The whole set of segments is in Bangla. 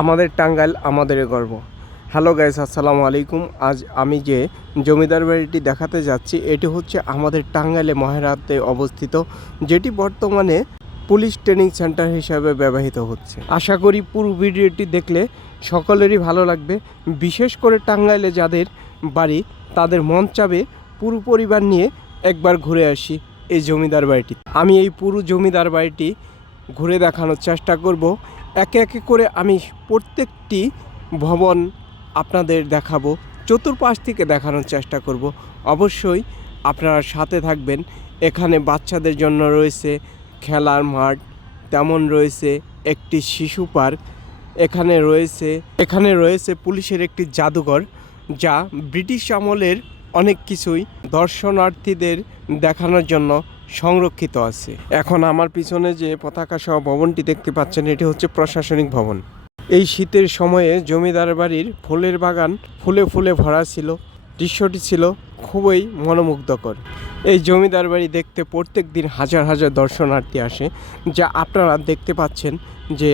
আমাদের টাঙ্গাইল আমাদের গর্ব। হ্যালো গাইস, আসসালামু আলাইকুম। আজ আমি যে জমিদার বাড়িটি দেখাতে যাচ্ছি এটি হচ্ছে আমাদের টাঙ্গাইলে মহেরাতে অবস্থিত, যেটি বর্তমানে পুলিশ ট্রেনিং সেন্টার হিসাবে ব্যবহৃত হচ্ছে। আশা করি পুরো ভিডিওটি দেখলে সকলেরই ভালো লাগবে। বিশেষ করে টাঙ্গাইলে যাদের বাড়ি তাদের মন চাবে পুরো পরিবার নিয়ে একবার ঘুরে আসি এই জমিদার বাড়িটি। আমি এই পুরো জমিদার বাড়িটি ঘুরে দেখানোর চেষ্টা করব। একে একে করে আমি প্রত্যেকটি ভবন আপনাদের দেখাবো, চতুর্পাশ থেকে দেখানোর চেষ্টা করব। অবশ্যই আপনারা সাথে থাকবেন। এখানে বাচ্চাদের জন্য রয়েছে খেলার মাঠ, তেমন রয়েছে একটি শিশু পার্ক, এখানে রয়েছে পুলিশের একটি জাদুঘর, যা ব্রিটিশ আমলের অনেক কিছুই দর্শনার্থীদের দেখানোর জন্য সংরক্ষিত আছে। এখন আমার পিছনে যে পতাকা সহ ভবনটি দেখতে পাচ্ছেন এটি হচ্ছে প্রশাসনিক ভবন। এই শীতের সময়ে জমিদার বাড়ির ফুলের বাগান ফুলে ফুলে ভরা ছিল। দৃশ্যটি ছিল খুবই মনোমুগ্ধকর। এই জমিদার বাড়ি দেখতে প্রত্যেক দিন হাজার হাজার দর্শনার্থী আসে, যা আপনারা দেখতে পাচ্ছেন যে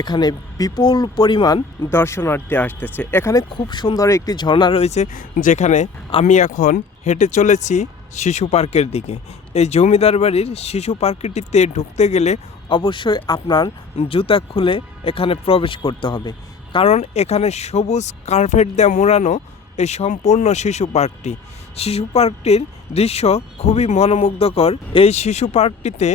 এখানে বিপুল পরিমাণ দর্শনার্থী আসতেছে। এখানে খুব সুন্দর একটি ঝর্ণা রয়েছে, যেখানে আমি এখন হেঁটে চলেছি শিশু পার্কের দিকে। এই জমিদার বাড়ির শিশু পার্কটিতে ঢুকতে গেলে অবশ্যই আপনার জুতা খুলে এখানে প্রবেশ করতে হবে, কারণ এখানে সবুজ কার্পেট দিয়ে মোড়ানো এই সম্পূর্ণ শিশু পার্কটির দৃশ্য খুবই মনোমুগ্ধকর। এই শিশু পার্কটিতে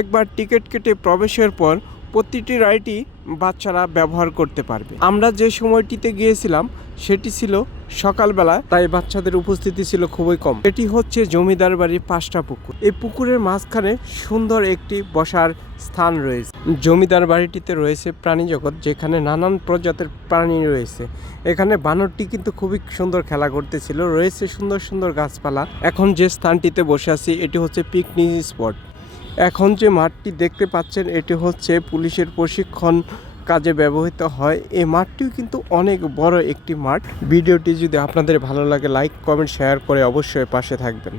একবার টিকিট কেটে প্রবেশের পর প্রতিটি রাইডই বাচ্চারা ব্যবহার করতে পারবে। আমরা যে সময়টিতে গিয়েছিলাম সেটি ছিল সকালবেলা, তাই বাচ্চাদের উপস্থিতি ছিল খুবই কম। এটি হচ্ছে জমিদার বাড়ির 5টা পুকুর। এই পুকুরের মাঝখানে সুন্দর একটি বসার স্থান রয়েছে। জমিদার বাড়িটিতে রয়েছে প্রাণী জগৎ, যেখানে নানান প্রজাতির প্রাণী রয়েছে। এখানে বানরটি কিন্তু খুবই সুন্দর খেলা করতেছিল। রয়েছে সুন্দর সুন্দর গাছপালা। এখন যে স্থানটিতে বসে আছি এটি হচ্ছে পিকনিক স্পট। এখন যে মাঠটি দেখতে পাচ্ছেন এটি হচ্ছে পুলিশের প্রশিক্ষণ কাজে ব্যবহৃত হয়। এই মাঠটিও কিন্তু অনেক বড় একটি মাঠ। ভিডিওটি যদি আপনাদের ভালো লাগে লাইক, কমেন্ট, শেয়ার করে অবশ্যই পাশে থাকবেন।